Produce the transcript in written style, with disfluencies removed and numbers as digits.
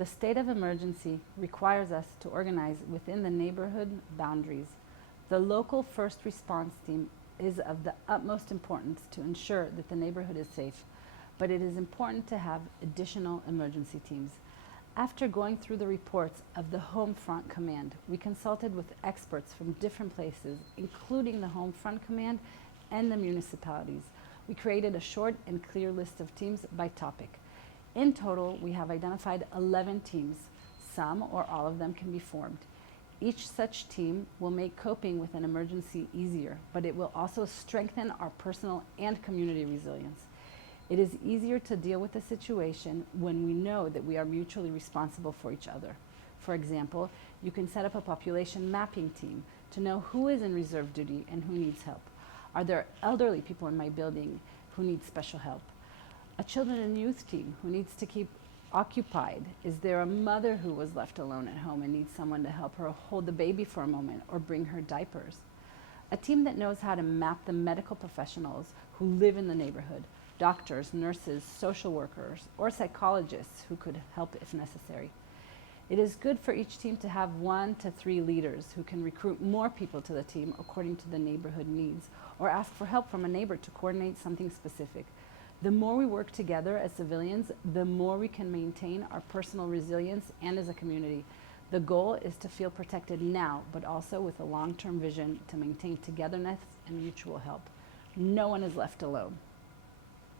The state of emergency requires us to organize within the neighborhood boundaries. The local first response team is of the utmost importance to ensure that the neighborhood is safe, but it is important to have additional emergency teams. After going through the reports of the Home Front Command, we consulted with experts from different places, including the Home Front Command and the municipalities. We created a short and clear list of teams by topic. In total, we have identified 11 teams. Some or all of them can be formed. Each such team will make coping with an emergency easier, but it will also strengthen our personal and community resilience. It is easier to deal with a situation when we know that we are mutually responsible for each other. For example, you can set up a population mapping team to know who is in reserve duty and who needs help. Are there elderly people in my building who need special help? A children and youth team who needs to keep occupied. Is there a mother who was left alone at home and needs someone to help her hold the baby for a moment or bring her diapers? A team that knows how to map the medical professionals who live in the neighborhood, doctors, nurses, social workers, or psychologists who could help if necessary. It is good for each team to have 1 to 3 leaders who can recruit more people to the team according to the neighborhood needs, or ask for help from a neighbor to coordinate something specific. The more we work together as civilians, the more we can maintain our personal resilience and as a community. The goal is to feel protected now, but also with a long-term vision to maintain togetherness and mutual help. No one is left alone.